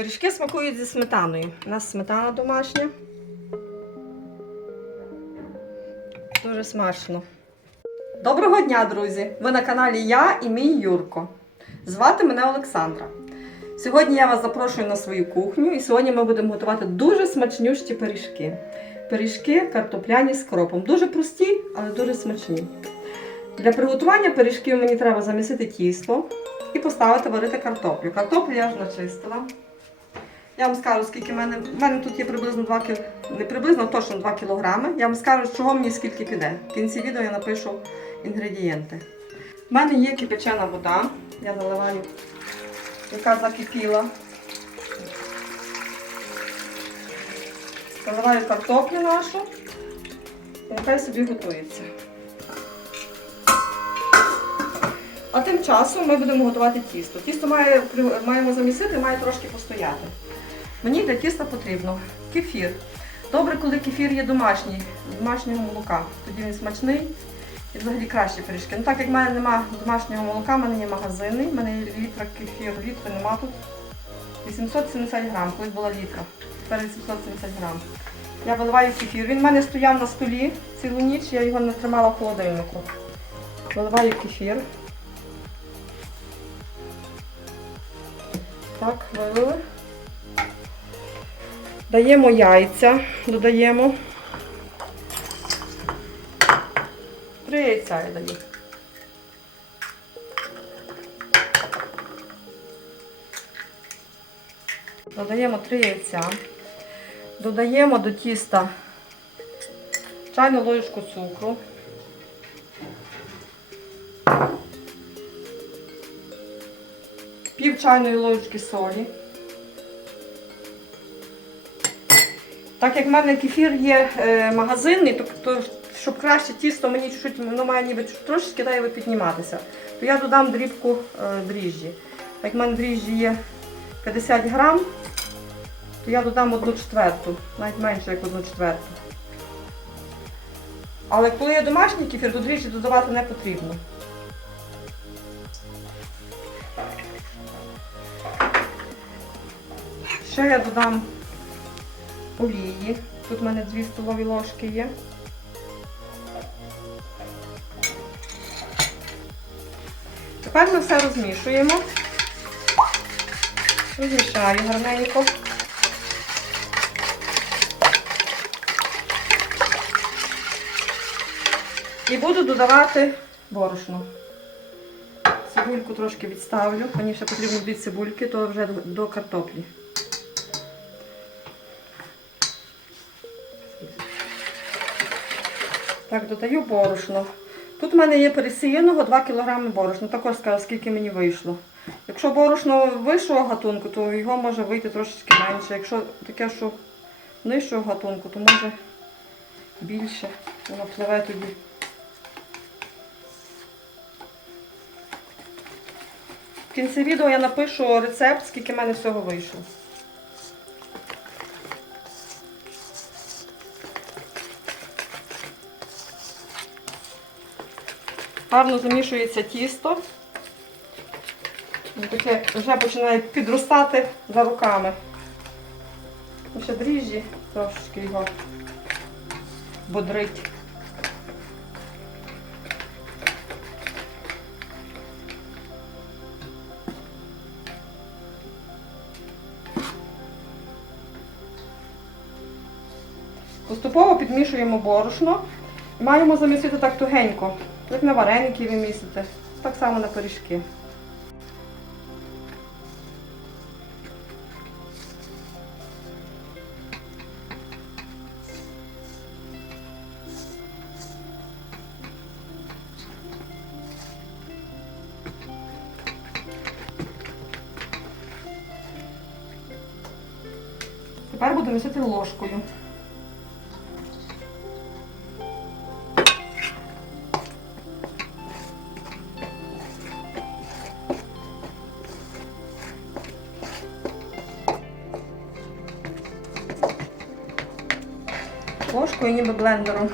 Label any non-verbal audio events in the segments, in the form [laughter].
Пиріжки смакують зі сметаною. У нас сметана домашня. Дуже смачно. Доброго дня, друзі! Ви на каналі Я і мій Юрко. Звати мене Олександра. Сьогодні я вас запрошую на свою кухню і сьогодні ми будемо готувати дуже смачнющі пиріжки. Пиріжки картопляні з кропом. Дуже прості, але дуже смачні. Для приготування пиріжків мені треба замісити тісто і поставити варити картоплю. Картоплю я ж начистила. Я вам скажу, скільки в мене. В мене тут є приблизно 2 кг, не приблизно, точно 2 кг. Я вам скажу, чого мені скільки піде. В кінці відео я напишу інгредієнти. У мене є кипячена вода. Я заливаю, яка закипіла. Заливаю картоплю нашу і нехай собі готується. А тим часом ми будемо готувати тісто. Тісто має, маємо замісити, має трошки постояти. Мені для тіста потрібно кефір. Добре, коли кефір є домашній, домашнього молока. Тоді він смачний і взагалі кращі пиріжки. Ну так як в мене немає домашнього молока, в мене є магазинний, в мене є літра кефіру, літра нема тут. 870 грам, колись була літра, тепер 870 грам. Я виливаю кефір. Він в мене стояв на столі цілу ніч, я його не тримала в холодильнику. Виливаю кефір. Так, вилили. Даємо яйця, додаємо. Три яйця я даю. Додаємо три яйця. Додаємо до тіста чайну ложку цукру. Пів чайної ложки солі. Так як в мене кефір є е, магазинний, то, то щоб краще тісто мені чуть-чуть, воно має ніби трошечки дає підніматися, то я додам дрібку е, дріжджі. Як в мене дріжджі є 50 грам, то я додам одну четверту, навіть менше як одну четверту. Але коли є домашній кефір, то дріжджі додавати не потрібно. Ще я додам олії. Тут в мене 2 столові ложки є. Тепер ми все розмішуємо. Розмішаю гарненько. І буду додавати борошно. Цибульку трошки відставлю. Мені ще потрібно дві цибульки, то вже до картоплі. Так, додаю борошно. Тут в мене є пересіяного 2 кг борошна. Також скажу, скільки мені вийшло. Якщо борошно вищого гатунку, то його може вийти трошечки менше. Якщо таке, що нижчого гатунку, то може більше. Воно пливе тоді. В кінці відео я напишу рецепт, скільки в мене всього вийшло. Гарно замішується тісто. Таке вже починає підростати за руками. Ще дріжджі трошечки його бодрить. Поступово підмішуємо борошно маємо замісити так тугенько, як на вареники ви місите, так само на пиріжки. Тепер буду місити ложкою. паличкою, ніби блендером.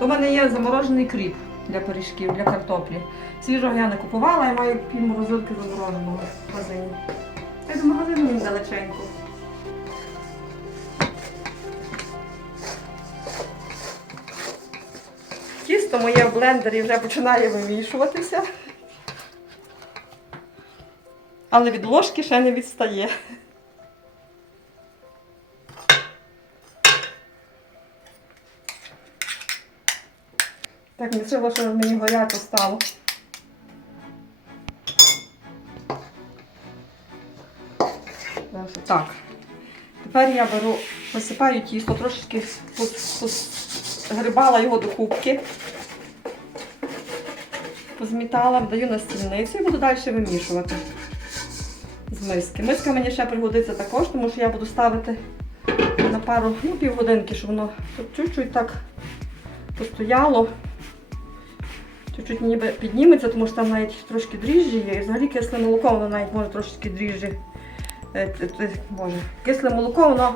У мене є заморожений кріп для пиріжків, для картоплі. Свіжого я не купувала, я маю пів морозилки замороженого в магазині. Я до магазину він далеченько. Тісто моє в блендері вже починає вимішуватися. Але від ложки ще не відстає. Так, не треба, що мені горячо стало. Так. Тепер я беру, висипаю тісто, трошечки грибала його до кубки. Позмітала, даю на стільницю і буду далі вимішувати з миски. Миска мені ще пригодиться також, тому що я буду ставити на пару, ну, півгодинки, щоб воно чуть-чуть так постояло. Чуть-чуть ніби підніметься, тому що там навіть трошки дріжджі є. І взагалі кисле молоко, воно навіть може трошки дріжджі. е, Боже, кисле молоко, воно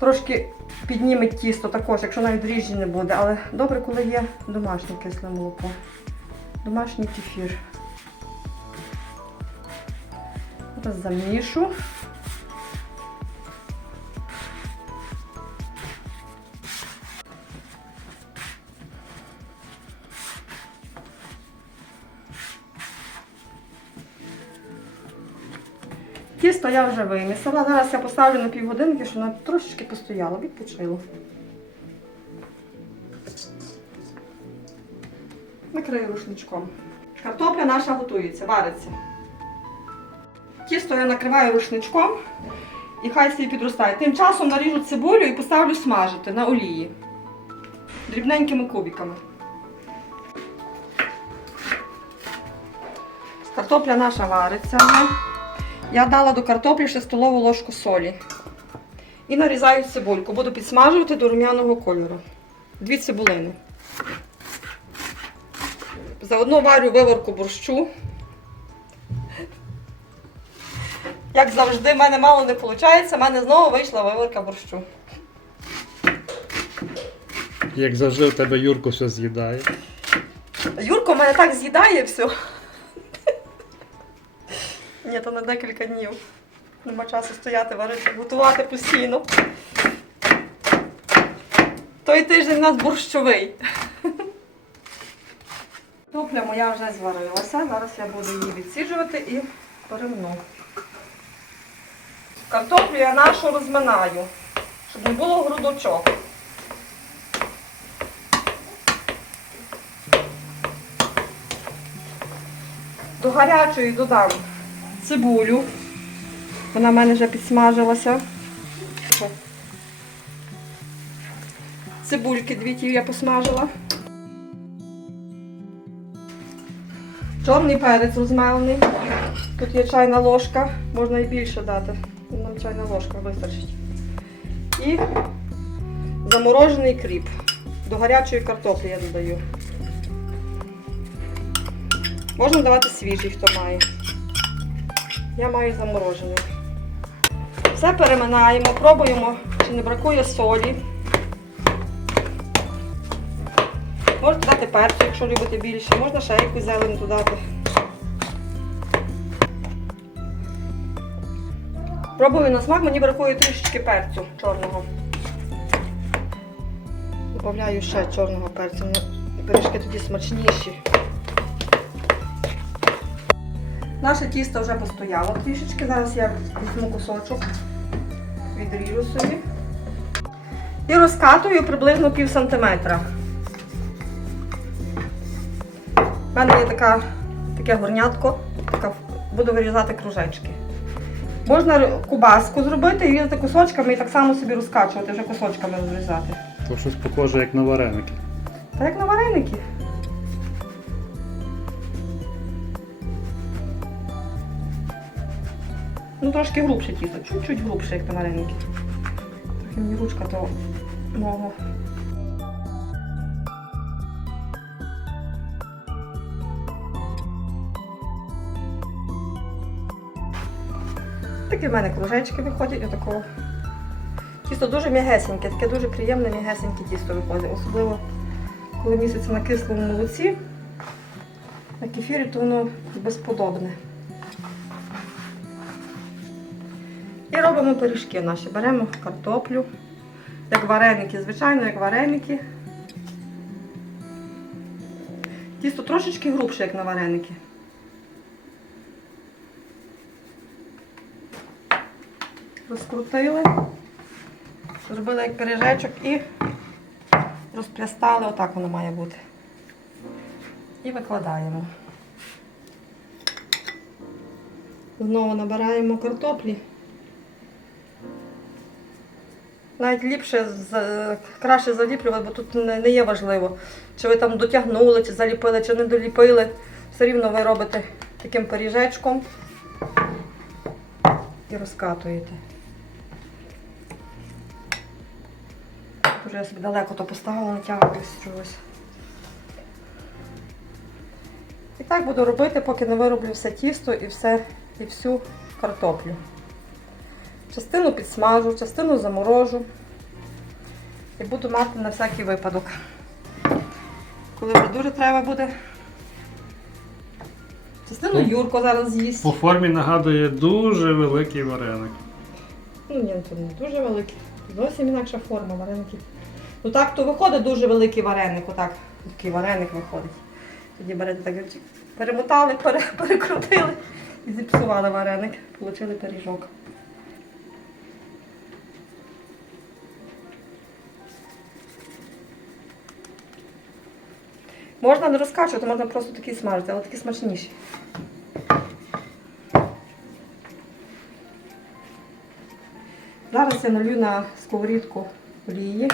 трошки підніме тісто також, якщо навіть дріжджі не буде. Але добре, коли є домашнє кисле молоко. Домашній кефір. Зараз замішу. Тісто я вже вимісила. Зараз я поставлю на півгодинки, щоб воно трошечки постояло, відпочило. Накрию рушничком. Картопля наша готується, вариться. Тісто я накриваю рушничком і хай собі підростає. Тим часом наріжу цибулю і поставлю смажити на олії. Дрібненькими кубиками. Картопля наша вариться. Я дала до картоплі ще столову ложку солі. І нарізаю цибульку. Буду підсмажувати до рум'яного кольору. Дві цибулини. Заодно варю виварку борщу. Як завжди, в мене мало не виходить, в мене знову вийшла виварка борщу. Як завжди, у тебе Юрко все з'їдає. Юрко мене так з'їдає все. Ні, то на декілька днів. Нема часу стояти, варити, готувати постійно. Той тиждень у нас борщовий. Топля моя вже зварилася. Зараз я буду її відсіджувати і перемну. Картоплю я нашу розминаю, щоб не було грудочок. До гарячої додам цибулю. Вона в мене вже підсмажилася. Цибульки дві ті я посмажила. Чорний перець розмелений. Тут є чайна ложка, можна і більше дати. Нам чайна ложка вистачить. І заморожений кріп. До гарячої картоплі я додаю. Можна давати свіжий, хто має. Я маю заморожений. Все переминаємо, пробуємо, чи не бракує солі. Можете дати перцю, якщо любите більше, можна ще якусь зелень додати. Пробую на смак, мені бракує трішечки перцю чорного. Добавляю ще чорного перцю, ну, пиріжки тоді смачніші. Наше тісто вже постояло трішечки. Зараз я візьму кусочок, відріжу собі. І розкатую приблизно пів сантиметра. У мене є така, таке горнятко, така, буду вирізати кружечки. Можна кубаску зробити і різати кусочками і так само собі розкачувати, вже кусочками розрізати. То щось похоже, як на вареники. Та як на вареники. Ну, трошки грубше тісто, чуть-чуть грубше, як на вареники. Трохи мені ручка то мого. Такі в мене кружечки виходять отакого. Тісто дуже м'ягесеньке, таке дуже приємне м'ягесеньке тісто виходить. Особливо коли місяця на кислому молоці, на кефірі, то воно безподобне. І робимо пиріжки наші. Беремо картоплю, як вареники, звичайно, як вареники. Тісто трошечки грубше, як на вареники. Розкрутили, зробили як пиріжечок і розплястали, отак воно має бути. І викладаємо. Знову набираємо картоплі. Навіть ліпше краще заліплювати, бо тут не, є важливо, чи ви там дотягнули, чи заліпили, чи не доліпили. Все рівно ви робите таким пиріжечком і розкатуєте. Дуже я собі далеко то поставила, натягуюсь чогось. І так буду робити, поки не вироблю все тісто і, все, і всю картоплю. Частину підсмажу, частину заморожу. І буду мати на всякий випадок. Коли вже дуже треба буде. Частину Юрко зараз з'їсть. По формі нагадує дуже великий вареник. Ну ні, тут не дуже великий. Зовсім інакша форма вареники. Ну так то виходить дуже великий вареник, отак. Такий вареник виходить. Тоді берете так, перемотали, пере, перекрутили і зіпсували вареник. Получили пиріжок. Можна не розкачувати, можна просто такі смажити, але такі смачніші. Зараз я налью на сковорідку олії.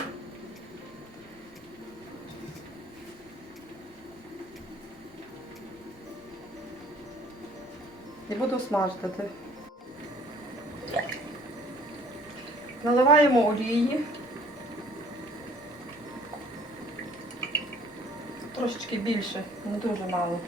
Буду смажити. Наливаємо олії. Трошечки більше, не дуже мало.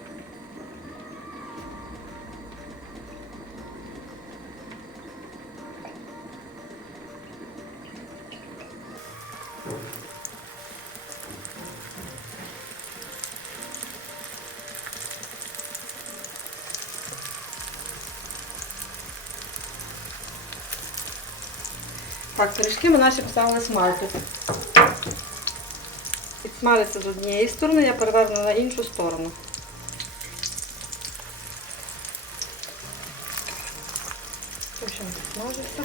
Так, пиріжки ми наші поставили смажити. Підсмалиться з однієї сторони, я переверну на іншу сторону. Ще не підсмажився.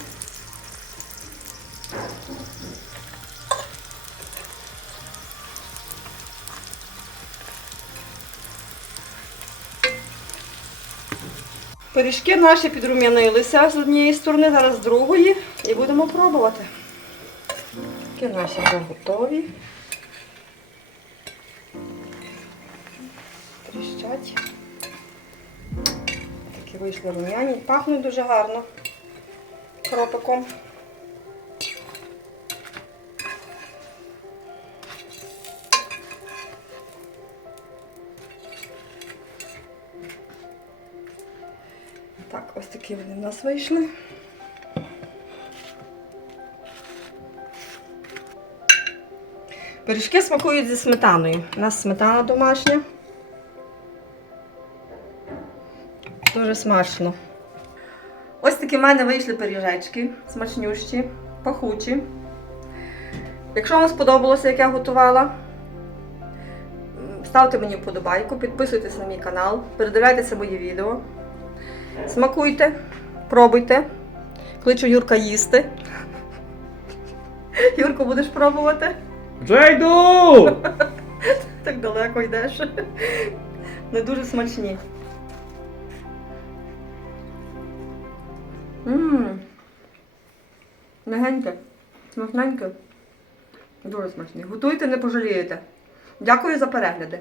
Пиріжки наші підрум'янилися з однієї сторони, зараз з другої і будемо пробувати. Пиріжки наші вже готові. Тріщать. Такі вийшли рум'яні. Пахнуть дуже гарно кропиком. Так, ось такі вони в нас вийшли. Пиріжки смакують зі сметаною. У нас сметана домашня. Дуже смачно. Ось такі в мене вийшли пиріжечки, смачнющі, пахучі. Якщо вам сподобалося, як я готувала, ставте мені вподобайку, підписуйтесь на мій канал, передивляйтеся мої відео. Смакуйте, пробуйте. Кличу Юрка їсти. [laughs] Юрко, будеш пробувати? Вже йду! [laughs] Так далеко йдеш. Не дуже смачні. Ммм. Мягеньке, смачненьке. Дуже смачні. Готуйте, не пожалієте. Дякую за перегляди.